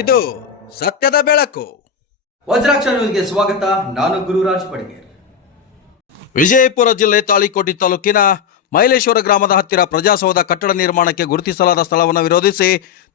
ಇದು ಸತ್ಯದ ಬೆಳಕು. ವಜ್ರಾಕ್ಷ ನ್ಯೂಸ್ಗೆ ಸ್ವಾಗತ. ನಾನು ಗುರುರಾಜ್ ಬಡಿಗೇರ್. ವಿಜಯಪುರ ಜಿಲ್ಲೆ ತಾಳಿಕೋಟೆ ತಾಲೂಕಿನ ಮೈಲೇಶ್ವರ ಗ್ರಾಮದ ಹತ್ತಿರ ಪ್ರಜಾಸೌಧ ಕಟ್ಟಡ ನಿರ್ಮಾಣಕ್ಕೆ ಗುರುತಿಸಲಾದ ಸ್ಥಳವನ್ನು ವಿರೋಧಿಸಿ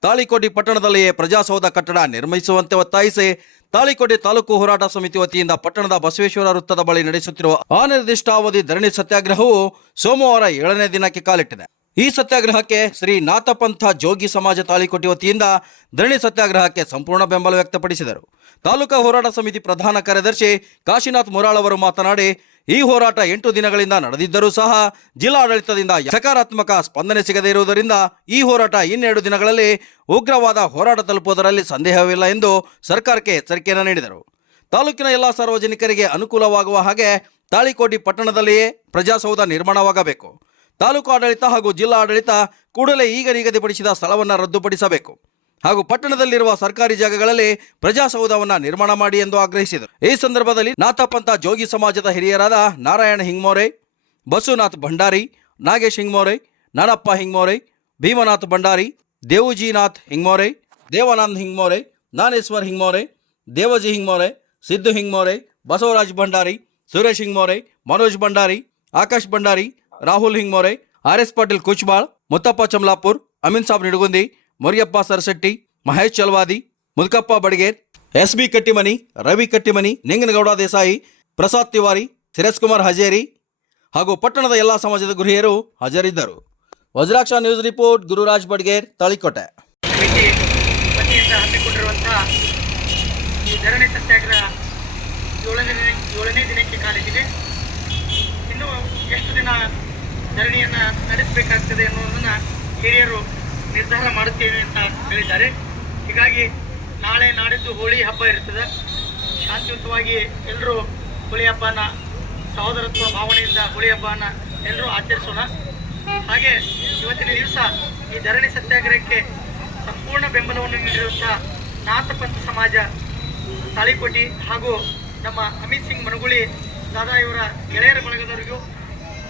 ತಾಳಿಕೋಟೆ ಪಟ್ಟಣದಲ್ಲಿಯೇ ಪ್ರಜಾಸೌಧ ಕಟ್ಟಡ ನಿರ್ಮಿಸುವಂತೆ ಒತ್ತಾಯಿಸಿ ತಾಳಿಕೋಟೆ ತಾಲೂಕು ಹೋರಾಟ ಸಮಿತಿ ವತಿಯಿಂದ ಪಟ್ಟಣದ ಬಸವೇಶ್ವರ ವೃತ್ತದ ಬಳಿ ನಡೆಸುತ್ತಿರುವ ಅನಿರ್ದಿಷ್ಟಾವಧಿ ಧರಣಿ ಸತ್ಯಾಗ್ರಹವು ಸೋಮವಾರ 7ನೇ ದಿನಕ್ಕೆ ಕಾಲಿಟ್ಟಿದೆ. ಈ ಸತ್ಯಾಗ್ರಹಕ್ಕೆ ಶ್ರೀ ನಾಥಪಂಥ ಜೋಗಿ ಸಮಾಜ ತಾಳಿಕೋಟೆ ವತಿಯಿಂದ ಧರಣಿ ಸತ್ಯಾಗ್ರಹಕ್ಕೆ ಸಂಪೂರ್ಣ ಬೆಂಬಲ ವ್ಯಕ್ತಪಡಿಸಿದರು. ತಾಲೂಕಾ ಹೋರಾಟ ಸಮಿತಿ ಪ್ರಧಾನ ಕಾರ್ಯದರ್ಶಿ ಕಾಶಿನಾಥ್ ಮುರಾಳ್ ಅವರು ಮಾತನಾಡಿ, ಈ ಹೋರಾಟ 8 ದಿನಗಳಿಂದ ನಡೆದಿದ್ದರೂ ಸಹ ಜಿಲ್ಲಾಡಳಿತದಿಂದ ಸಕಾರಾತ್ಮಕ ಸ್ಪಂದನೆ ಸಿಗದೇ ಇರುವುದರಿಂದ ಈ ಹೋರಾಟ ಇನ್ನೆರಡು ದಿನಗಳಲ್ಲಿ ಉಗ್ರವಾದ ಹೋರಾಟ ತಲುಪುವುದರಲ್ಲಿ ಸಂದೇಹವಿಲ್ಲ ಎಂದು ಸರ್ಕಾರಕ್ಕೆ ಎಚ್ಚರಿಕೆಯನ್ನು ನೀಡಿದರು. ತಾಲೂಕಿನ ಎಲ್ಲ ಸಾರ್ವಜನಿಕರಿಗೆ ಅನುಕೂಲವಾಗುವ ಹಾಗೆ ತಾಳಿಕೋಟೆ ಪಟ್ಟಣದಲ್ಲಿಯೇ ಪ್ರಜಾಸೌಧ ನಿರ್ಮಾಣವಾಗಬೇಕು. ತಾಲೂಕು ಆಡಳಿತ ಹಾಗೂ ಜಿಲ್ಲಾ ಆಡಳಿತ ಕೂಡಲೇ ಈಗ ನಿಗದಿಪಡಿಸಿದ ಸ್ಥಳವನ್ನು ರದ್ದುಪಡಿಸಬೇಕು ಹಾಗೂ ಪಟ್ಟಣದಲ್ಲಿರುವ ಸರ್ಕಾರಿ ಜಾಗಗಳಲ್ಲಿ ಪ್ರಜಾಸೌಧವನ್ನು ನಿರ್ಮಾಣ ಮಾಡಿ ಎಂದು ಆಗ್ರಹಿಸಿದರು. ಈ ಸಂದರ್ಭದಲ್ಲಿ ನಾಥಪಂಥ ಜೋಗಿ ಸಮಾಜದ ಹಿರಿಯರಾದ ನಾರಾಯಣ ಹಿಂಗ್ಮೋರೆ, ಬಸುನಾಥ್ ಭಂಡಾರಿ, ನಾಗೇಶ್ ಹಿಂಗ್ಮೋರೆ, ನಾನಪ್ಪ ಹಿಂಗ್ಮೋರೆ, ಭೀಮನಾಥ್ ಭಂಡಾರಿ, ದೇವುಜಿನಾಥ್ ಹಿಂಗ್ಮೋರೆ, ದೇವಾನಂದ್ ಹಿಂಗ್ಮೋರೆ, ನಾನೇಶ್ವರ್ ಹಿಂಗ್ಮೋರೆ, ದೇವಜಿ ಹಿಂಗ್ಮೋರೆ, ಸಿದ್ದು ಹಿಂಗ್ಮೋರೆ, ಬಸವರಾಜ್ ಭಂಡಾರಿ, ಸುರೇಶ್ ಹಿಂಗ್ಮೋರೆ, ಮನೋಜ್ ಭಂಡಾರಿ, ಆಕಾಶ್ ಭಂಡಾರಿ, ರಾಹುಲ್ ಹಿಂಗ್ಮೋರೆ, RS ಪಾಟೀಲ್ ಕುಚ್ಬಾಳ್, ಮುತ್ತಪ್ಪ ಚಮಲಾಪುರ್, ಅಮೀನ್ ಸಾಬ್ ನಿಡಗುಂದಿ, ಮೊರಿಯಪ್ಪ ಸರಸಟ್ಟಿ, ಮಹೇಶ್ ಚಲವಾದಿ, ಮುದ್ಕಪ್ಪ ಬಡಗೇರ್, SB ಕಟ್ಟಿಮನಿ, ರವಿ ಕಟ್ಟಿಮನಿ, ನಿಂಗನಗೌಡ ದೇಸಾಯಿ, ಪ್ರಸಾದ್ ತಿವಾರಿ, ಸಿರಸ್ ಕುಮಾರ್ ಹಜೇರಿ ಹಾಗೂ ಪಟ್ಟಣದ ಎಲ್ಲ ಸಮಾಜದ ಗೃಹಿಯರು ಹಾಜರಿದ್ದರು. Vajraksha news report, Gururaj Badiger, Talikote. ಹಮ್ಮಿಕೊಂಡಿರುವಂತಹ ಈ ಧರಣಿ ಸತ್ಯಾಗ್ರಹ 7ನೇ ದಿನಕ್ಕೆ ಕಾಲಿಟ್ಟಿದೆ. ಇನ್ನು ಎಷ್ಟು ದಿನ ಧರಣಿಯನ್ನು ನಡೆಸಬೇಕಾಗ್ತದೆ ಅನ್ನೋದನ್ನು ಹಿರಿಯರು ನಿರ್ಧಾರ ಮಾಡುತ್ತೇವೆ ಅಂತ ಹೇಳಿದ್ದಾರೆ. ಹೀಗಾಗಿ ನಾಳೆ ನಾಡಿದ್ದು ಹೋಳಿ ಹಬ್ಬ ಇರ್ತದೆ. ಶಾಂತಿಯುತವಾಗಿ ಎಲ್ಲರೂ ಹೋಳಿ ಹಬ್ಬನ ಸಹೋದರತ್ವ ಭಾವನೆಯಿಂದ ಹೋಳಿ ಹಬ್ಬನ ಎಲ್ಲರೂ ಆಚರಿಸೋಣ. ಹಾಗೆ ಇವತ್ತಿನ ದಿವಸ ಈ ಧರಣಿ ಸತ್ಯಾಗ್ರಹಕ್ಕೆ ಸಂಪೂರ್ಣ ಬೆಂಬಲವನ್ನು ನೀಡಿರುವಂಥ ನಾಥಪಂಥ ಸಮಾಜ ತಾಳಿಕೋಟೆ ಹಾಗೂ ನಮ್ಮ ಅಮಿತ್ ಸಿಂಗ್ ಮನಗುಳಿ ದಾದಾ ಇವರ ಗೆಳೆಯರ ಬಳಗದವರಿಗೂ,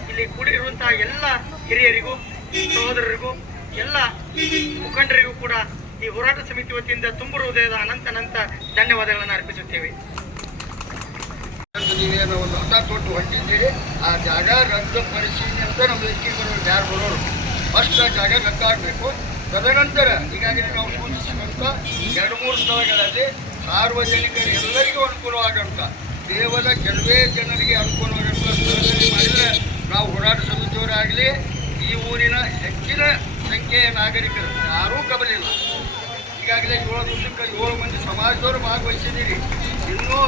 ಇಲ್ಲಿ ಕೂಡಿರುವಂತಹ ಎಲ್ಲ ಹಿರಿಯರಿಗೂ, ಸಹೋದರರಿಗೂ, ಎಲ್ಲ ಮುಖಂಡರಿಗೂ ಕೂಡ ಈ ಹೋರಾಟ ಸಮಿತಿ ವತಿಯಿಂದ ತುಂಬು ಹೃದಯದ ಅನಂತ ಧನ್ಯವಾದಗಳನ್ನು ಅರ್ಪಿಸುತ್ತೇವೆ. ಒಂದು ಹಠ ತೊಟ್ಟು ಹೊಂಟಿದ್ದೀರಿ. ಆ ಜಾಗ ರದ್ದು ಪರಿಶೀಲನೆ ಅಂತ ನಮ್ಮ ಲೆಕ್ಕಿಗೆ ಬರೋರು ಯಾರು ಬರೋರು ಫಸ್ಟ್ ಆ ಜಾಗ ರದ್ದಾಗಬೇಕು. ತದನಂತರ ಈಗಾಗಲೇ ನಾವು ಸೂಚಿಸಿದಂಥ 2-3 ಸ್ಥಳಗಳಲ್ಲಿ ಸಾರ್ವಜನಿಕರು ಎಲ್ಲರಿಗೂ ಅನುಕೂಲವಾಗಂತ, ಕೇವಲ ಕೆಲವೇ ಜನರಿಗೆ ಅನುಕೂಲವಾಗಂತ ಸ್ಥಳದಲ್ಲಿ ಮಾಡಿದರೆ ನಾವು ಹೋರಾಟ ಸಮಿತಿಯವರಾಗಲಿ ಈ ಊರಿನ ಹೆಚ್ಚಿನ ಸಂಖ್ಯೆಯ ನಾಗರಿಕರು ಯಾರೂ ಕಬಲಿಲ್ಲ. ಈಗಾಗಲೇ 7 ದಿವಸಕ್ಕೆ 7 ಮಂದಿ ಸಮಾಜದವರು ಭಾಗವಹಿಸಿದ್ದೀರಿ. ಇನ್ನೂ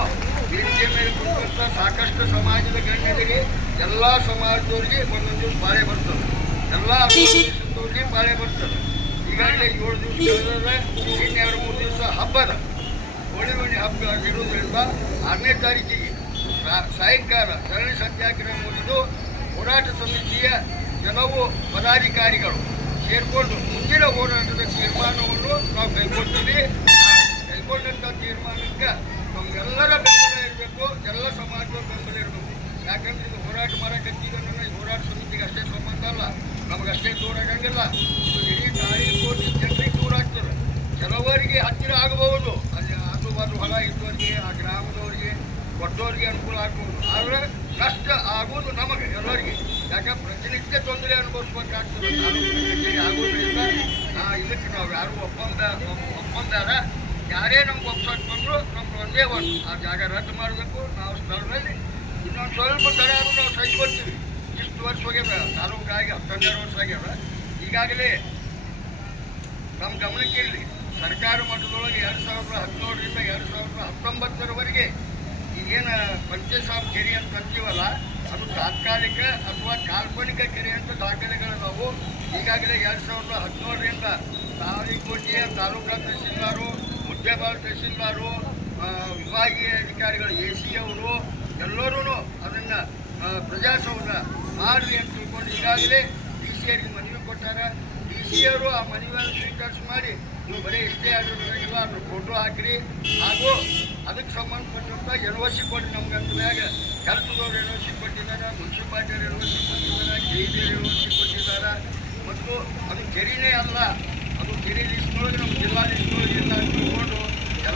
ವೇದಿಕೆ ಮೇಲೆ ಕುರಿತಂಥ ಸಾಕಷ್ಟು ಸಮಾಜದ ಗಣ್ಯರಿಗೆ ಎಲ್ಲ ಸಮಾಜದವ್ರಿಗೆ ಒಂದೊಂದು ದಿವಸ ಬಾಳೆ ಬರ್ತದೆ, ಎಲ್ಲ ದೇಶದವ್ರಿಗೆ ಬಾಳೆ ಬರ್ತದೆ. ಈಗಾಗಲೇ 7 ದಿವಸ ಇನ್ನು 2-3 ದಿವಸ ಹಬ್ಬದ ಹೋಳಿ ಹಬ್ಬ ಇರುವುದರಿಂದ 6ನೇ ತಾರೀಕಿಗೆ ಸಾಯಂಕಾಲ ಧರಣಿ ಸತ್ಯಾಗ್ರಹ ಮುಗಿದು ಹೋರಾಟ ಸಮಿತಿಯ ಕೆಲವು ಪದಾಧಿಕಾರಿಗಳು ಸೇರಿಕೊಂಡು ಮುಂದಿನ ಹೋರಾಟದ ತೀರ್ಮಾನವನ್ನು ನಾವು ಕೈಗೊಳ್ತೀವಿ. ಕೈಗೊಂಡಂಥ ತೀರ್ಮಾನಕ್ಕೆ ನಮಗೆಲ್ಲರ ಬೆಂಬಲ ಇರಬೇಕು, ಎಲ್ಲ ಸಮಾಜದ ಬೆಂಬಲ ಇರಬೇಕು. ಯಾಕಂದ್ರೆ ಇದು ಹೋರಾಟ ಮಾಡಕತ್ತಿದ್ದನ್ನು ಈ ಹೋರಾಟ ಸಮಿತಿಗೆ ಅಷ್ಟೇ ಸಂಬಂಧ ಅಲ್ಲ, ನಮಗಷ್ಟೇ ದೂರ ಆಗಂಗಿಲ್ಲ. ಇದು ಇಡೀ ತಾಳಿಕೋಟೆ ಜನರಿಗೆ ದೂರ ಆಗ್ತದೆ. ಕೆಲವರಿಗೆ ಹತ್ತಿರ ಆಗಬಹುದು, ಅಲ್ಲಿ ಆಜುಬಾಜು ಹೊಲ ಇದ್ದವರಿಗೆ, ಆ ಗ್ರಾಮದವರಿಗೆ ಕೊಟ್ಟವರಿಗೆ ಅನುಕೂಲ ಆಗ್ಬೋದು. ಆದರೆ ನಷ್ಟ ಆಗೋದು ನಮಗೆ ಎಲ್ಲರಿಗೆ. ಯಾಕಂದ್ರೆ ಪ್ರತಿನಿತ್ಯ ತೊಂದರೆ ಅನುಭವಿಸ್ಬೇಕಾಗ್ತದೆ. ಆಗೋದ್ರಿಂದ ಇದಕ್ಕೆ ನಾವು ಯಾರು ಒಪ್ಪಂದಾರ ಯಾರೇ ನಮ್ಗೆ ಒಪ್ಸಕ್ಕೆ ಬಂದರೂ ನಮ್ಗೆ ಒಂದೇ ಒಂದು ಆ ಜಾಗ ರದ್ದು ಮಾಡಬೇಕು. ನಾವು ಸ್ಥಳದಲ್ಲಿ ಇನ್ನೊಂದು ಸ್ವಲ್ಪ ಥರ ಆದರೂ ನಾವು ಸಹಿಸ್ಕೊಳ್ತೀವಿ. ಇಷ್ಟು ವರ್ಷ ಹೋಗ್ಯದ ತಾಲೂಕಾಗಿ 12 ವರ್ಷ ಆಗ್ಯದ. ಈಗಾಗಲೇ ನಮ್ಮ ಗಮನಕ್ಕಿರಲಿ, ಸರ್ಕಾರ ಮಟ್ಟದೊಳಗೆ 2017ರಿಂದ 2019ರವರೆಗೆ ಈಗೇನು ಪಂಚಸಾಬ್ ಕೆರೆ ಅಂತ ಅಂತೀವಲ್ಲ, ಅದು ತಾತ್ಕಾಲಿಕ ಅಥವಾ ಕಾಲ್ಪನಿಕ ಕೆರೆ ಅಂತ ದಾಖಲೆಗಳು ನಾವು ಈಗಾಗಲೇ 2017ರಿಂದ ತಾಳಿಕೋಟೆಯ ತಾಲೂಕಾ ತಹಸೀಲ್ದಾರು, ಮುದ್ದೇಬಾಳ್ ತಹಸೀಲ್ದಾರು, ವಿಭಾಗೀಯ ಅಧಿಕಾರಿಗಳು, AC ಅವರು ಎಲ್ಲರೂ ಅದನ್ನು ಪ್ರಜಾಸೌಧ ಮಾಡಿ ಅಂತ ತಿಳ್ಕೊಂಡು ಈಗಾಗಲೇ DC ಅವರಿಗೆ ಮನವಿ ಕೊಟ್ಟಾರ. DC ಅವರು ಆ ಮನವಿಯನ್ನು ಸ್ವೀಕರಿಸಿ ಮಾಡಿ, ನೀವು ಬರೀ ಇಷ್ಟೇ ಆಗಿರೋದಿಲ್ಲ, ಅದ್ರ ಫೋಟೋ ಹಾಕಿರಿ ಹಾಗೂ ಅದಕ್ಕೆ ಸಂಬಂಧಪಟ್ಟಂಥ NOC ಕೊಟ್ಟು ನಮ್ಗಂತ ಮ್ಯಾಗ ಕೆಲಸದವ್ರು NOC ಕೊಟ್ಟಿದ್ದಾರೆ, ಮುನ್ಸಿಪಾಲ್ಟಿಯವರು NOC ಕೊಟ್ಟಿದ್ದಾರೆ, KEB NOC ಕೊಟ್ಟಿದ್ದಾರೆ. ಮತ್ತು ಅದು ಕೆರೆನೇ ಅಲ್ಲ, ಅದು ಕೆರೆ ಲಿಸ್ಟ್ನೊಳಗೆ ನಮ್ಮ ಜಿಲ್ಲಾ ಲಿಸ್ಟ್ನೊಳಗೆ ಇಲ್ಲ ಅಂತ ತಿಳ್ಕೊಂಡು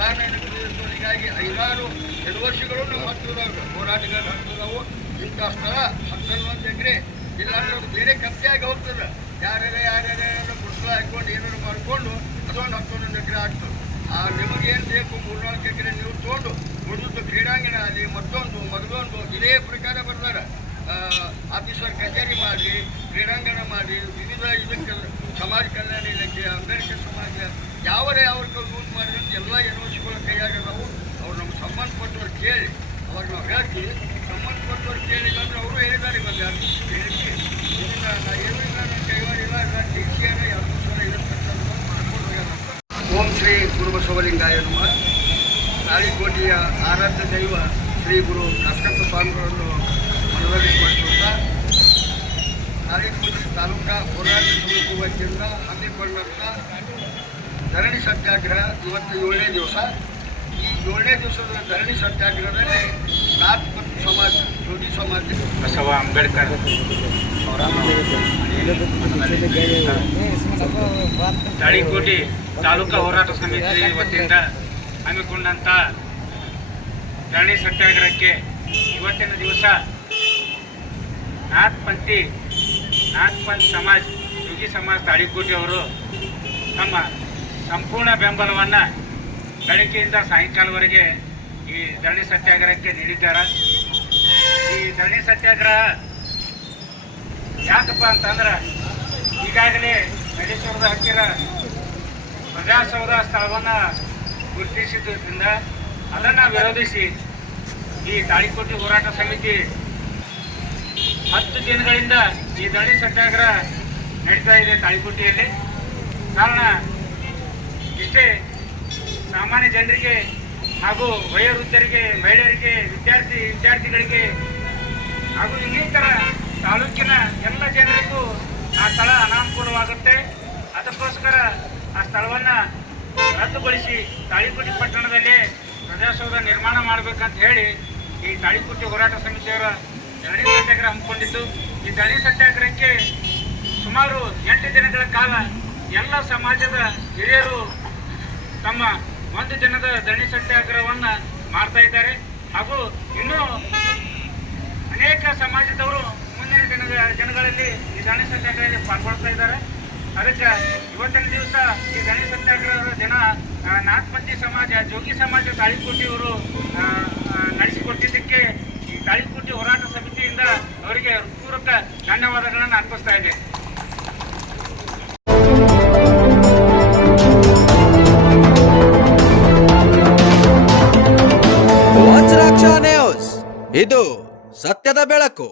ಹೀಗಾಗಿ 5-6 ವರ್ಷಗಳು ನಮ್ಮ ಹತ್ತಿರದಾಗ ಹೋರಾಟಗಾರ ಹತ್ತಿರವು ಇಂಥ ಸ್ಥಳ 11 ಎಕರೆ ಇಲ್ಲಾಂದ್ರೆ ಅದು ಬೇರೆ ಕಬ್ಜೆ ಆಗಿ ಹೋಗ್ತದೆ. ಯಾರ್ಯಾರು ಗುಡ್ಸಲ ಹಾಕೊಂಡು ಏನಾರು ಮಾಡಿಕೊಂಡು ಅದೊಂದು 11 ಎಕರೆ ಆಗ್ತದೆ. ನಿಮಗೇನು ಬೇಕು 3-4 ಎಕರೆ ನೀವು ತೊಗೊಂಡು ಉಳಿದು ಕ್ರೀಡಾಂಗಣ ಅಲ್ಲಿ ಮತ್ತೊಂದು ಇದೇ ಪ್ರಕಾರ ಬರ್ತಾರೆ. ಆಫೀಸರ್ ಕಚೇರಿ ಮಾಡಿ, ಕ್ರೀಡಾಂಗಣ ಮಾಡಿ, ವಿವಿಧ ಇದಕ್ಕೆ ಸಮಾಜ ಕಲ್ಯಾಣ ಇಲಾಖೆ, ಅಂಬೇಡ್ಕರ್ ಸಮಾಜ ಯಾವ ಯೂಸ್ ಮಾಡಿದ್ರೆ ಎಲ್ಲ ಎನ್ಒಸಿಗಳ ಕೈಯಾಗದಾವು. ಅವ್ರು ನಮ್ಗೆ ಸಂಬಂಧಪಟ್ಟವ್ರು ಕೇಳಿ ಅವಾಗ ನಾವು ಹೇಳ್ತೀವಿ. ಸಂಬಂಧಪಟ್ಟವ್ರು ಕೇಳಿಲ್ಲ ಅಂದ್ರೆ ಅವರು ಹೇಳಿದ್ದಾರೆ. ಇವಾಗ ಯಾರು ಹೇಳಿದ್ವಿ ನಾ ಏನೂ ಇಲ್ಲ, ನನ್ನ ಕೈವಾರಿಲ್ಲ, ಡಿ ಸಿ ಆರ್ 2 ಸಲ ಇರತಕ್ಕಂಥ ಮಾಡ್ಕೊಂಡು ಹೋಗ್ಯಾರ. ಓಂ ಶ್ರೀ ಗುರು ಬಸವಲಿಂಗಾಯ ನಮಃ. ತಾಳಿಕೋಟೆಯ ಆರಾಧ್ಯ ದೈವ ಶ್ರೀ ಗುರು ಕಾಕಪ್ಪ ಸ್ವಾಮಿಗಳನ್ನು ಮನದಲ್ಲಿ ಮಾಡಿಸುತ್ತಾ ತಾಳಿಕೋಟೆ ತಾಲೂಕಾ ಹೋರಾಟ ಸಮಿತಿ ವತಿಯಿಂದ ಹಮ್ಮಿಕೊಂಡಂಥ ಧರಣಿ ಸತ್ಯಾಗ್ರಹ ಇವತ್ತು 7ನೇ ದಿವಸ. ಈ 7ನೇ ದಿವಸದ ಧರಣಿ ಸತ್ಯಾಗ್ರಹದಲ್ಲಿ ನಾಥ್ ಮತ್ತು ಸಮಾಜ, ಜೋಗಿ ಸಮಾಜ, ಬಸವ ಅಂಬೇಡ್ಕರ್ ತಾಳಿಕೋಟೆ ತಾಲೂಕಾ ಹೋರಾಟ ಸಮಿತಿ ವತಿಯಿಂದ ಹಮ್ಮಿಕೊಂಡಂಥ ಧರಣಿ ಸತ್ಯಾಗ್ರಹಕ್ಕೆ ಇವತ್ತಿನ ದಿವಸ ನಾಥ್ ಪಂಥ್ ಸಮಾಜ್, ಜೋಗಿ ಸಮಾಜ್ ತಾಳಿಕೋಟೆ ಅವರು ತಮ್ಮ ಸಂಪೂರ್ಣ ಬೆಂಬಲವನ್ನು ಬೆಳಗ್ಗೆಯಿಂದ ಸಾಯಂಕಾಲವರೆಗೆ ಈ ಧರಣಿ ಸತ್ಯಾಗ್ರಹಕ್ಕೆ ನೀಡಿದ್ದಾರೆ. ಈ ಧರಣಿ ಸತ್ಯಾಗ್ರಹ ಯಾಕಪ್ಪ ಅಂತಂದ್ರೆ ಈಗಾಗಲೇ ಮೈಲೇಶ್ವರದ ಹತ್ತಿರ ಪ್ರಜಾಸೌಧ ಸ್ಥಳವನ್ನು ಗುರುತಿಸಿದ್ದರಿಂದ ಅದನ್ನು ವಿರೋಧಿಸಿ ಈ ತಾಳಿಕೋಟೆ ಹೋರಾಟ ಸಮಿತಿ 10 ದಿನಗಳಿಂದ ಈ ಧರಣಿ ಸತ್ಯಾಗ್ರಹ ನಡೀತಾ ಇದೆ ತಾಳಿಕೋಟೆಯಲ್ಲಿ. ಕಾರಣ ಇಷ್ಟೇ, ಸಾಮಾನ್ಯ ಜನರಿಗೆ ಹಾಗೂ ವಯೋವೃದ್ಧರಿಗೆ, ಮಹಿಳೆಯರಿಗೆ, ವಿದ್ಯಾರ್ಥಿಗಳಿಗೆ ಹಾಗೂ ಇನ್ನಿತರ ತಾಲೂಕಿನ ಎಲ್ಲ ಜನರಿಗೂ ಆ ಸ್ಥಳ ಅನಾನುಕೂಲವಾಗುತ್ತೆ. ಅದಕ್ಕೋಸ್ಕರ ಆ ಸ್ಥಳವನ್ನು ರದ್ದುಗೊಳಿಸಿ ತಾಳಿಕೋಟೆ ಪಟ್ಟಣದಲ್ಲಿ ಪ್ರಜಾಸೌಧ ನಿರ್ಮಾಣ ಮಾಡಬೇಕಂತ ಹೇಳಿ ಈ ತಾಳಿಕೋಟೆ ಹೋರಾಟ ಸಮಿತಿಯವರ ಧರಣಿ ಸತ್ಯಾಗ್ರಹ ಹಮ್ಮಿಕೊಂಡಿದ್ದು. ಈ ಧರಣಿ ಸತ್ಯಾಗ್ರಹಕ್ಕೆ ಸುಮಾರು 8 ದಿನಗಳ ಕಾಲ ಎಲ್ಲ ಸಮಾಜದ ಹಿರಿಯರು ತಮ್ಮ 1 ದಿನದ ಧರಣಿ ಸತ್ಯಾಗ್ರಹವನ್ನು ಮಾಡ್ತಾ ಇದ್ದಾರೆ. ಹಾಗೂ ಇನ್ನೂ ಅನೇಕ ಸಮಾಜದವರು ಮುಂದಿನ ದಿನಗಳಲ್ಲಿ ಈ ಧರಣಿ ಸತ್ಯಾಗ್ರಹದಲ್ಲಿ ಪಾಲ್ಗೊಳ್ತಾ ಇದ್ದಾರೆ. ಅದಕ್ಕೆ ಇವತ್ತಿನ ದಿವಸ ಈ ಧರಣಿ ಸತ್ಯಾಗ್ರಹದ ದಿನ ನಾಥ್ ಪಂಥ್ ಸಮಾಜ, ಜೋಗಿ ಸಮಾಜ ತಾಳಿಕೋಟೆಯವರು ನಡೆಸಿಕೊಟ್ಟಿದ್ದಕ್ಕೆ ಈ ತಾಳಿಕೋಟೆ ಹೋರಾಟ ಸಮಿತಿಯಿಂದ ಅವರಿಗೆ ಪೂರಕ ಧನ್ಯವಾದಗಳನ್ನು ಅರ್ಪಿಸ್ತಾ ಇದೆ. ವಜ್ರಾಕ್ಷ ನ್ಯೂಸ್, ಇದು ಸತ್ಯದ ಬೆಳಕು.